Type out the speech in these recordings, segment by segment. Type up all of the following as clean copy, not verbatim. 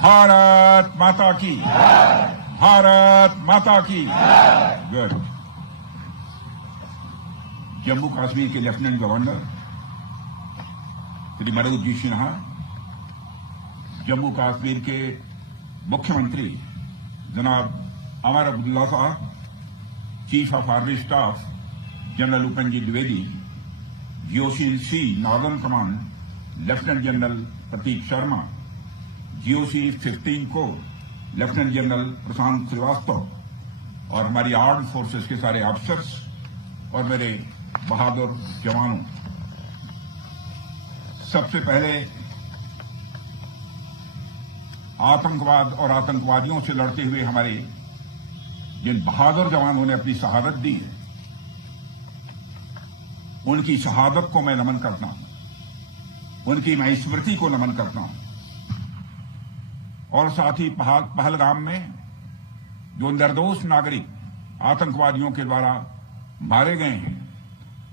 भारत माता की, भारत माता की। गुड। जम्मू कश्मीर के लेफ्टिनेंट गवर्नर श्री मनोज जी सिन्हा, जम्मू कश्मीर के मुख्यमंत्री जनाब अमर अब्दुल्ला साहब, chief of army staff general Upendra ji Dwivedi, GOC C northern command lieutenant general Prateek Sharma, GOC 15 को लेफ्टिनेंट जनरल प्रशांत श्रीवास्तव और हमारी आर्म्ड फोर्सेस के सारे ऑफिसर्स और मेरे बहादुर जवानों, सबसे पहले आतंकवाद और आतंकवादियों से लड़ते हुए हमारे जिन बहादुर जवानों ने अपनी शहादत दी है, उनकी शहादत को मैं नमन करता हूं, उनकी मैं स्मृति को नमन करता हूं। और साथ ही पहलगाम में जो निर्दोष नागरिक आतंकवादियों के द्वारा मारे गए हैं,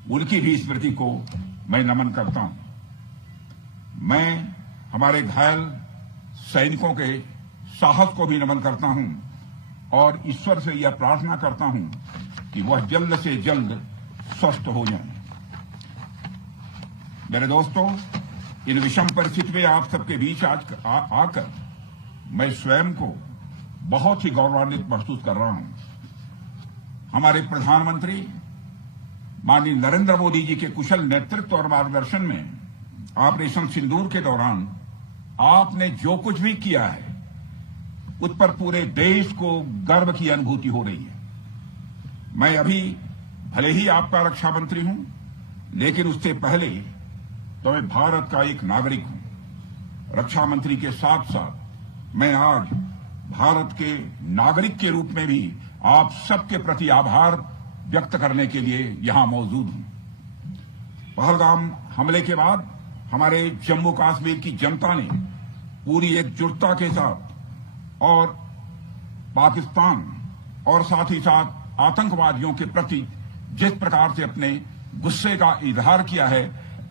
उनकी भी स्मृति को मैं नमन करता हूं। मैं हमारे घायल सैनिकों के साहस को भी नमन करता हूं और ईश्वर से यह प्रार्थना करता हूं कि वह जल्द से जल्द स्वस्थ हो जाएं। मेरे दोस्तों, इन विषम परिस्थिति में आप सबके बीच आज आकर मैं स्वयं को बहुत ही गौरवान्वित महसूस कर रहा हूं। हमारे प्रधानमंत्री माननीय नरेंद्र मोदी जी के कुशल नेतृत्व और मार्गदर्शन में ऑपरेशन सिंदूर के दौरान आपने जो कुछ भी किया है, उस पर पूरे देश को गर्व की अनुभूति हो रही है। मैं अभी भले ही आपका रक्षा मंत्री हूं, लेकिन उससे पहले तो मैं भारत का एक नागरिक हूं। रक्षा मंत्री के साथ साथ मैं आज भारत के नागरिक के रूप में भी आप सबके प्रति आभार व्यक्त करने के लिए यहां मौजूद हूं। पहलगाम हमले के बाद हमारे जम्मू कश्मीर की जनता ने पूरी एकजुटता के साथ और पाकिस्तान और साथ ही साथ आतंकवादियों के प्रति जिस प्रकार से अपने गुस्से का इजहार किया है,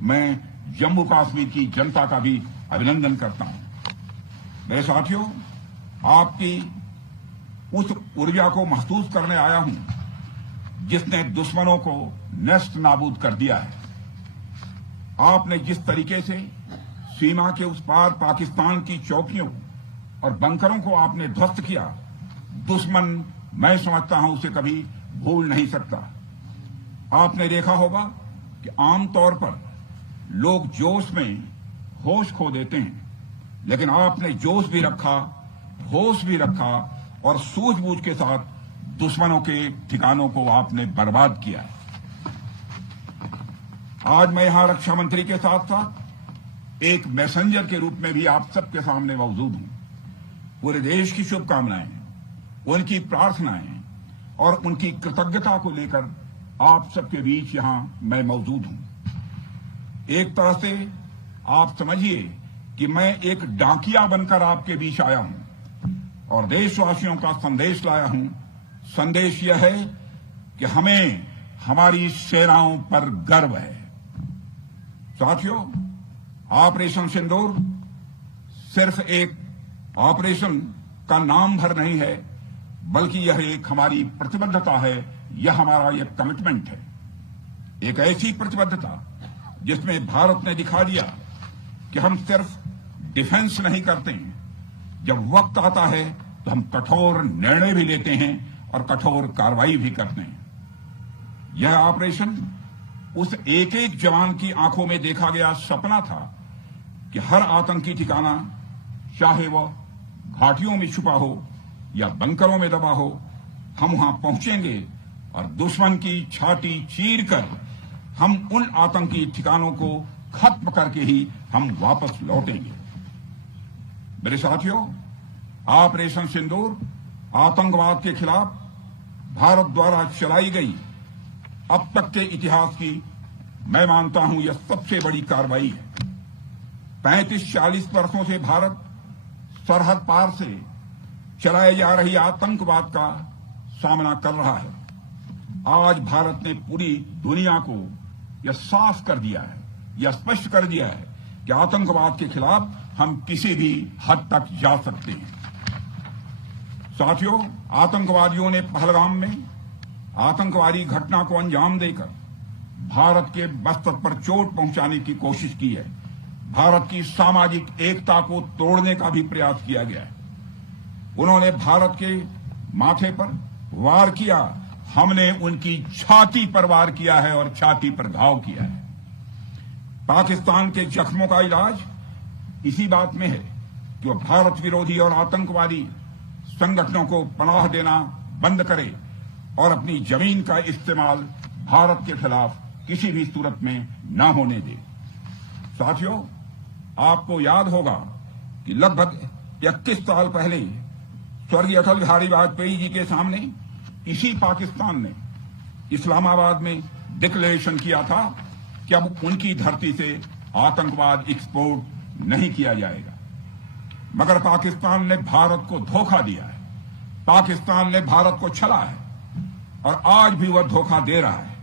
मैं जम्मू कश्मीर की जनता का भी अभिनंदन करता हूं। मेरे साथियों, आपकी उस ऊर्जा को महसूस करने आया हूं जिसने दुश्मनों को नष्ट नाबूद कर दिया है। आपने जिस तरीके से सीमा के उस पार पाकिस्तान की चौकियों और बंकरों को आपने ध्वस्त किया, दुश्मन मैं समझता हूं उसे कभी भूल नहीं सकता। आपने देखा होगा कि आमतौर पर लोग जोश में होश खो देते हैं, लेकिन आपने जोश भी रखा, होश भी रखा और सूझबूझ के साथ दुश्मनों के ठिकानों को आपने बर्बाद किया। आज मैं यहां रक्षा मंत्री के साथ साथ एक मैसेंजर के रूप में भी आप सबके सामने मौजूद हूं। पूरे देश की शुभकामनाएं, उनकी प्रार्थनाएं और उनकी कृतज्ञता को लेकर आप सबके बीच यहां मैं मौजूद हूं। एक तरह से आप समझिए कि मैं एक डाकिया बनकर आपके बीच आया हूं और देशवासियों का संदेश लाया हूं। संदेश यह है कि हमें हमारी सेनाओं पर गर्व है। साथियों, ऑपरेशन सिंदूर सिर्फ एक ऑपरेशन का नाम भर नहीं है, बल्कि यह एक हमारी प्रतिबद्धता है, यह हमारा एक कमिटमेंट है। एक ऐसी प्रतिबद्धता जिसमें भारत ने दिखा दिया कि हम सिर्फ डिफेंस नहीं करते हैं, जब वक्त आता है तो हम कठोर निर्णय भी लेते हैं और कठोर कार्रवाई भी करते हैं। यह ऑपरेशन उस एक एक जवान की आंखों में देखा गया सपना था कि हर आतंकी ठिकाना, चाहे वह घाटियों में छुपा हो या बंकरों में दबा हो, हम वहां पहुंचेंगे और दुश्मन की छाती चीरकर हम उन आतंकी ठिकानों को खत्म करके ही हम वापस लौटेंगे। मेरे साथियों, ऑपरेशन सिंदूर आतंकवाद के खिलाफ भारत द्वारा चलाई गई अब तक के इतिहास की मैं मानता हूं यह सबसे बड़ी कार्रवाई है। 35-40 वर्षों से भारत सरहद पार से चलाए जा रही आतंकवाद का सामना कर रहा है। आज भारत ने पूरी दुनिया को यह साफ कर दिया है, यह स्पष्ट कर दिया है कि आतंकवाद के खिलाफ हम किसी भी हद तक जा सकते हैं। साथियों, आतंकवादियों ने पहलगाम में आतंकवादी घटना को अंजाम देकर भारत के मस्तक पर चोट पहुंचाने की कोशिश की है। भारत की सामाजिक एकता को तोड़ने का भी प्रयास किया गया है। उन्होंने भारत के माथे पर वार किया, हमने उनकी छाती पर वार किया है और छाती पर घाव किया है। पाकिस्तान के जख्मों का इलाज इसी बात में है कि वो भारत विरोधी और आतंकवादी संगठनों को पनाह देना बंद करे और अपनी जमीन का इस्तेमाल भारत के खिलाफ किसी भी सूरत में न होने दे। साथियों, आपको याद होगा कि लगभग 21 साल पहले स्वर्गीय अटल बिहारी वाजपेयी जी के सामने इसी पाकिस्तान ने इस्लामाबाद में डिक्लेरेशन किया था कि अब उनकी धरती से आतंकवाद एक्सपोर्ट नहीं किया जाएगा। मगर पाकिस्तान ने भारत को धोखा दिया है, पाकिस्तान ने भारत को छला है और आज भी वह धोखा दे रहा है।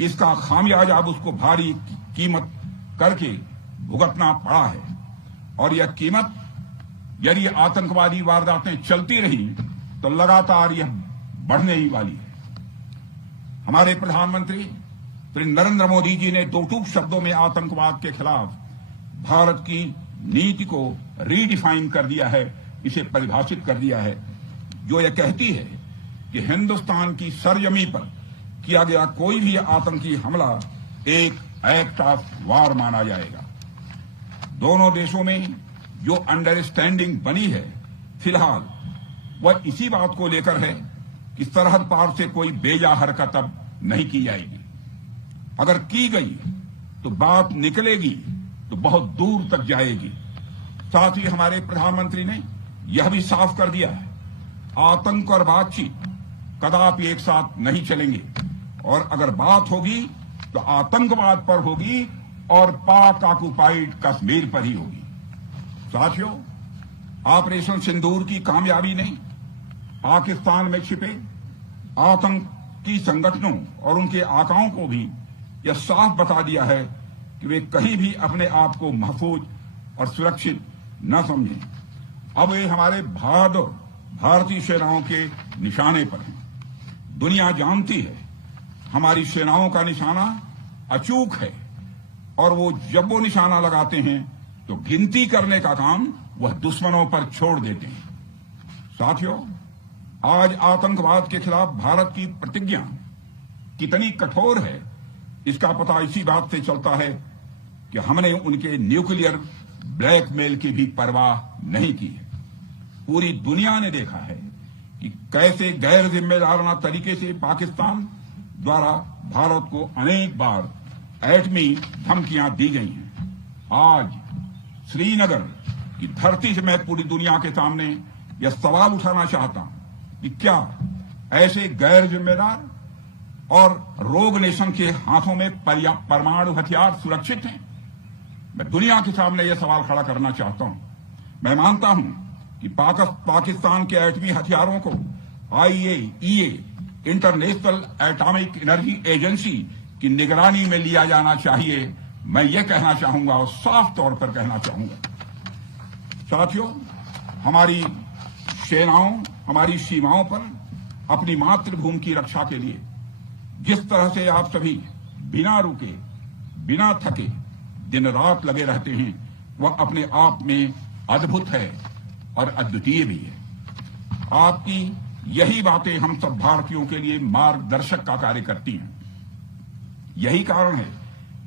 इसका खामियाजा अब उसको भारी कीमत करके भुगतना पड़ा है और यह कीमत यदि आतंकवादी वारदातें चलती रही तो लगातार यह बढ़ने ही वाली है। हमारे प्रधानमंत्री श्री नरेंद्र मोदी जी ने दो टूक शब्दों में आतंकवाद के खिलाफ भारत की नीति को रीडिफाइन कर दिया है, इसे परिभाषित कर दिया है, जो यह कहती है कि हिंदुस्तान की सरजमी पर किया गया कोई भी आतंकी हमला एक एक्ट ऑफ वार माना जाएगा। दोनों देशों में जो अंडरस्टैंडिंग बनी है फिलहाल वह इसी बात को लेकर है कि सरहद पार से कोई बेजा हरकत अब नहीं की जाएगी। अगर की गई तो बात निकलेगी तो बहुत दूर तक जाएगी। साथ ही हमारे प्रधानमंत्री ने यह भी साफ कर दिया है, आतंक और बातचीत कदापि एक साथ नहीं चलेंगे और अगर बात होगी तो आतंकवाद पर होगी और पाक ऑक्युपाइड कश्मीर पर ही होगी। साथियों, ऑपरेशन सिंदूर की कामयाबी ने पाकिस्तान में छिपे आतंकी संगठनों और उनके आकाओं को भी यह साफ बता दिया है कि वे कहीं भी अपने आप को महफूज और सुरक्षित न समझें। अब वे हमारे बहादुर भारतीय सेनाओं के निशाने पर हैं। दुनिया जानती है हमारी सेनाओं का निशाना अचूक है और वो जब वो निशाना लगाते हैं तो गिनती करने का काम वह दुश्मनों पर छोड़ देते हैं। साथियों, आज आतंकवाद के खिलाफ भारत की प्रतिज्ञा कितनी कठोर है इसका पता इसी बात से चलता है कि हमने उनके न्यूक्लियर ब्लैकमेल की भी परवाह नहीं की है। पूरी दुनिया ने देखा है कि कैसे गैर जिम्मेदाराना तरीके से पाकिस्तान द्वारा भारत को अनेक बार एटमी धमकियां दी गई हैं। आज श्रीनगर की धरती से मैं पूरी दुनिया के सामने यह सवाल उठाना चाहता हूं कि क्या ऐसे गैर जिम्मेदार और रोग नेशन के हाथों में परमाणु हथियार सुरक्षित हैं? मैं दुनिया के सामने यह सवाल खड़ा करना चाहता हूं। मैं मानता हूं कि पाकिस्तान के एटमी हथियारों को IAEA international atomic energy agency की निगरानी में लिया जाना चाहिए। मैं ये कहना चाहूंगा और साफ तौर पर कहना चाहूंगा। साथियों, हमारी सेनाओं हमारी सीमाओं पर अपनी मातृभूमि की रक्षा के लिए जिस तरह से आप सभी बिना रुके बिना थके दिन रात लगे रहते हैं वह अपने आप में अद्भुत है और अद्वितीय भी है। आपकी यही बातें हम सब भारतीयों के लिए मार्गदर्शक का कार्य करती हैं। यही कारण है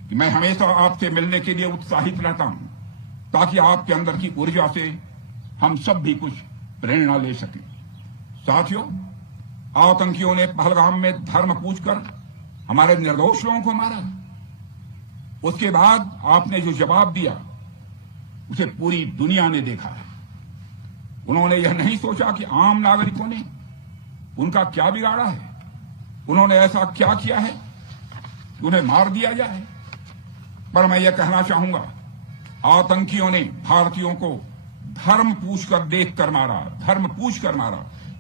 कि मैं हमेशा आपसे मिलने के लिए उत्साहित रहता हूं ताकि आपके अंदर की ऊर्जा से हम सब भी कुछ प्रेरणा ले सकें। साथियों, आतंकियों ने पहलगाम में धर्म पूछकर हमारे निर्दोष लोगों को मारा। उसके बाद आपने जो जवाब दिया उसे पूरी दुनिया ने देखा है। उन्होंने यह नहीं सोचा कि आम नागरिकों ने उनका क्या बिगाड़ा है, उन्होंने ऐसा क्या किया है कि उन्हें मार दिया जाए। पर मैं यह कहना चाहूंगा, आतंकियों ने भारतीयों को धर्म पूछकर देखकर मारा, धर्म पूछकर मारा,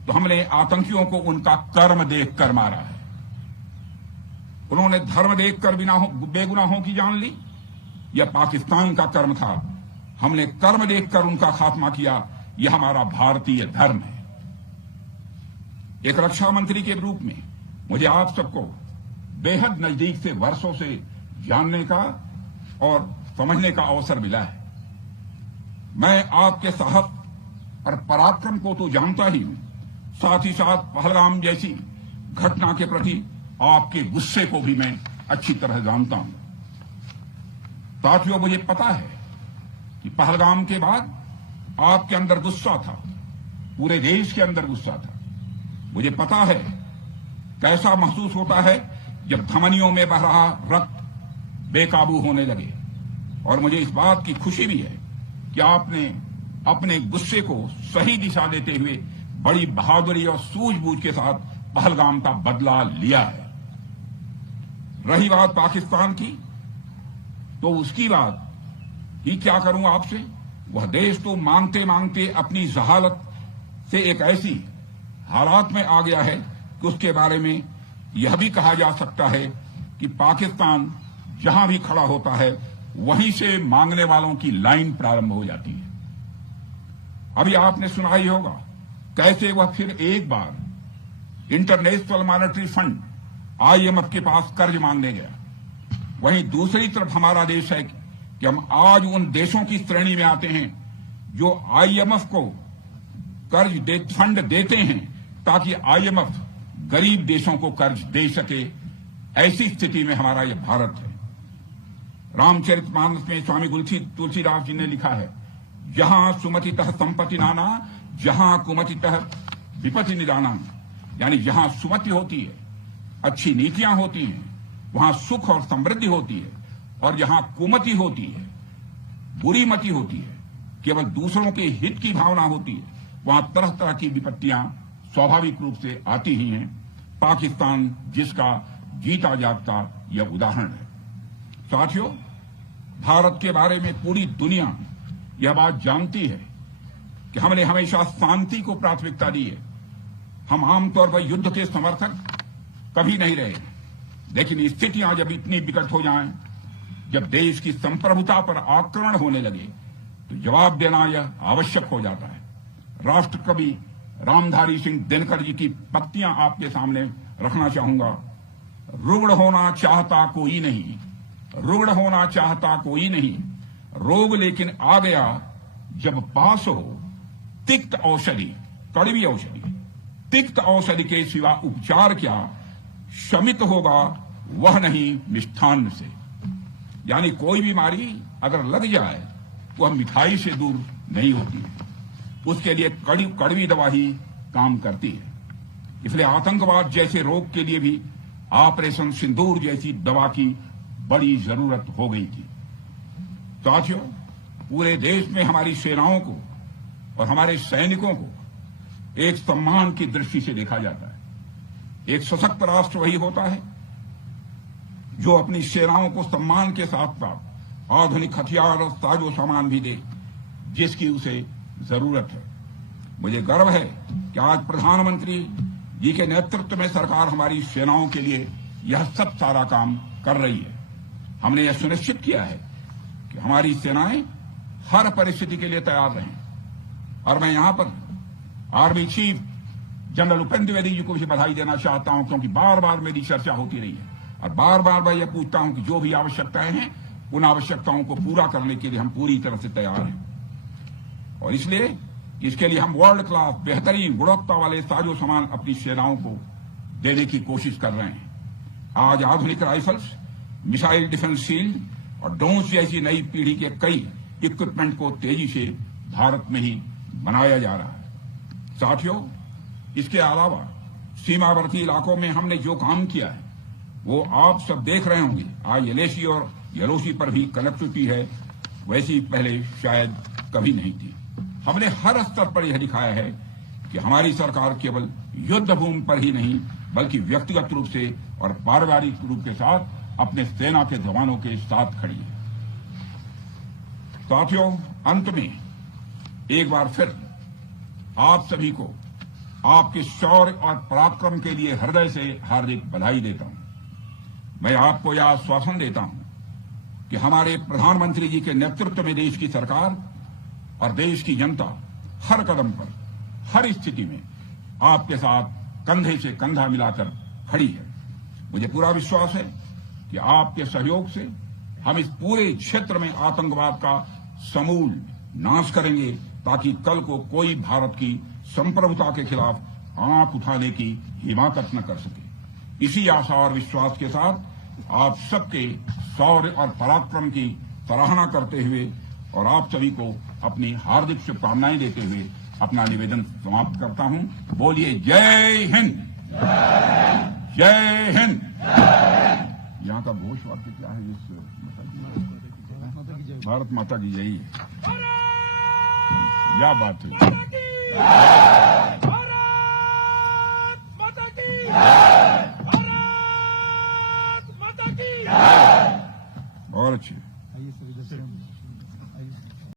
तो हमने आतंकियों को उनका कर्म देखकर मारा है। उन्होंने धर्म देखकर बेगुनाहों की जान ली यह पाकिस्तान का कर्म था। हमने कर्म देखकर उनका खात्मा किया। यह हमारा भारतीय धर्म है। एक रक्षा मंत्री के रूप में मुझे आप सबको बेहद नजदीक से वर्षों से जानने का और समझने का अवसर मिला है। मैं आपके साहस और पराक्रम को तो जानता ही हूं, साथ ही साथ पहलगाम जैसी घटना के प्रति आपके गुस्से को भी मैं अच्छी तरह जानता हूं। साथियों, मुझे पता है कि पहलगाम के बाद आपके अंदर गुस्सा था, पूरे देश के अंदर गुस्सा था। मुझे पता है कैसा महसूस होता है जब धमनियों में बह रहा रक्त बेकाबू होने लगे। और मुझे इस बात की खुशी भी है कि आपने अपने गुस्से को सही दिशा देते हुए बड़ी बहादुरी और सूझबूझ के साथ पहलगाम का बदला लिया है। रही बात पाकिस्तान की, तो उसकी बात ही क्या करूं आपसे। वह देश तो मांगते मांगते अपनी जहालत से एक ऐसी हालात में आ गया है कि उसके बारे में यह भी कहा जा सकता है कि पाकिस्तान जहां भी खड़ा होता है वहीं से मांगने वालों की लाइन प्रारंभ हो जाती है। अभी आपने सुना ही होगा कैसे वह फिर एक बार इंटरनेशनल मॉनेटरी फंड IMF के पास कर्ज मांगने गया। वहीं दूसरी तरफ हमारा देश है कि हम आज उन देशों की श्रेणी में आते हैं जो IMF को फंड देते हैं ताकि IMF गरीब देशों को कर्ज दे सके। ऐसी स्थिति में हमारा यह भारत है। रामचरितमानस में स्वामी तुलसीदास जी ने लिखा है, जहां सुमतितः संपत्ति नाना, जहां कुमतितः विपत्ति निदाना। यानी जहां सुमति होती है, अच्छी नीतियां होती हैं, वहां सुख और समृद्धि होती है, और जहां कुमति होती है, बुरी मति होती है, केवल दूसरों के हित की भावना होती है, वहां तरह तरह की विपत्तियां स्वाभाविक रूप से आती ही हैं। पाकिस्तान जिसका जीता जागता यह उदाहरण है। साथियों, भारत के बारे में पूरी दुनिया यह बात जानती है कि हमने हमेशा शांति को प्राथमिकता दी है। हम आमतौर पर युद्ध के समर्थक कभी नहीं रहे, लेकिन स्थितियां जब इतनी विकट हो जाएं, जब देश की संप्रभुता पर आक्रमण होने लगे, तो जवाब देना यह आवश्यक हो जाता है। राष्ट्रकवि रामधारी सिंह दिनकर जी की पंक्तियां आपके सामने रखना चाहूंगा। रुग्ण होना चाहता कोई नहीं, रुग्ण होना चाहता कोई नहीं, रोग लेकिन आ गया जब पास हो तिक्त औषधि, कड़वी औषधि, तिक्त औषधि के सिवा उपचार क्या, शमित होगा वह नहीं मिष्ठान्न से। यानी कोई बीमारी अगर लग जाए वह मिठाई से दूर नहीं होती, उसके लिए कड़वी दवा ही काम करती है। इसलिए आतंकवाद जैसे रोग के लिए भी ऑपरेशन सिंदूर जैसी दवा की बड़ी जरूरत हो गई थी। साथियों, पूरे देश में हमारी सेनाओं को और हमारे सैनिकों को एक सम्मान की दृष्टि से देखा जाता है। एक सशक्त राष्ट्र वही होता है जो अपनी सेनाओं को सम्मान के साथ साथ आधुनिक हथियार और साजो सामान भी दे जिसकी उसे जरूरत है। मुझे गर्व है कि आज प्रधानमंत्री जी के नेतृत्व में सरकार हमारी सेनाओं के लिए यह सब सारा काम कर रही है। हमने यह सुनिश्चित किया है कि हमारी सेनाएं हर परिस्थिति के लिए तैयार रहें। और मैं यहां पर army chief general Upendra Dwivedi ji को भी बधाई देना चाहता हूं, क्योंकि बार बार मेरी चर्चा होती रही है और बार बार मैं यह पूछता हूं कि जो भी आवश्यकताएं हैं उन आवश्यकताओं को पूरा करने के लिए हम पूरी तरह से तैयार हैं। और इसलिए इसके लिए हम वर्ल्ड क्लास बेहतरीन गुणवत्ता वाले साजो सामान अपनी सेनाओं को देने की कोशिश कर रहे हैं। आज आधुनिक राइफल्स, मिसाइल डिफेंस शील्ड और ड्रोन्स जैसी नई पीढ़ी के कई इक्विपमेंट को तेजी से भारत में ही बनाया जा रहा है। साथियों, इसके अलावा सीमावर्ती इलाकों में हमने जो काम किया है वो आप सब देख रहे होंगे। आज LAC और LOC पर भी कनेक्टिविटी है, वैसी पहले शायद कभी नहीं थी। हमने हर स्तर पर यह दिखाया है कि हमारी सरकार केवल युद्ध भूमि पर ही नहीं बल्कि व्यक्तिगत रूप से और पारिवारिक रूप के साथ अपने सेना के जवानों के साथ खड़ी है। साथियों, अंत में एक बार फिर आप सभी को आपके शौर्य और पराक्रम के लिए हृदय से हार्दिक बधाई देता हूं। मैं आपको यह आश्वासन देता हूं कि हमारे प्रधानमंत्री जी के नेतृत्व में देश की सरकार और देश की जनता हर कदम पर, हर स्थिति में आपके साथ कंधे से कंधा मिलाकर खड़ी है। मुझे पूरा विश्वास है कि आपके सहयोग से हम इस पूरे क्षेत्र में आतंकवाद का समूल नाश करेंगे, ताकि कल को कोई भारत की संप्रभुता के खिलाफ आंख उठाने की हिमाकत न कर सके। इसी आशा और विश्वास के साथ आप सबके शौर्य और पराक्रम की सराहना करते हुए और आप सभी को अपनी हार्दिक शुभकामनाएं देते हुए अपना निवेदन समाप्त करता हूं। बोलिए जय हिंद, जय हिंद। यहाँ का घोष वाक्य क्या है? इस भारत माता की जय है। क्या बात है? और अच्छी